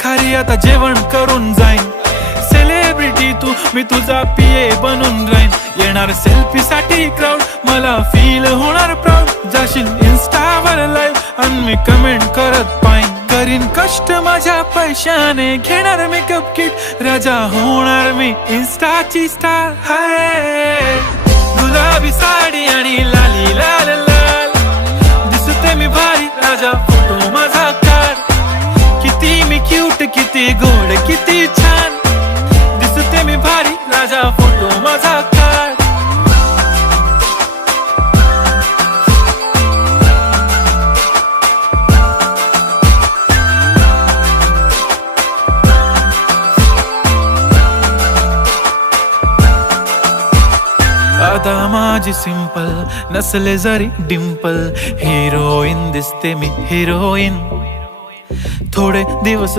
खारी आता जेवण करून जाईन. सेलिब्रिटी तू, मी तुझा पिये बनून राहीन. येणार सेल्फी साठी क्राऊड, मला फील होणार प्राऊड. जाशील इन्स्टावर लाईव्ह आणि मी कमेंट करत पाईन. करीन कष्ट माझ्या पैशाने, घेणार मेकअप किट, राजा होणार मी इन्स्टाची स्टार. हाय गुलाबी साडी आणि लाली लाल लाल, दिसते मी भारी, राजा फोटो माझा काढ. किती मी क्यूट, किती गोड, किती छान, दिसते मी भारी, राजा फोटो माझा काढ. आता माझी सिंपल, नसले जरी डिंपल, हिरोईन दिसते मी हिरोईन. थोडे दिवस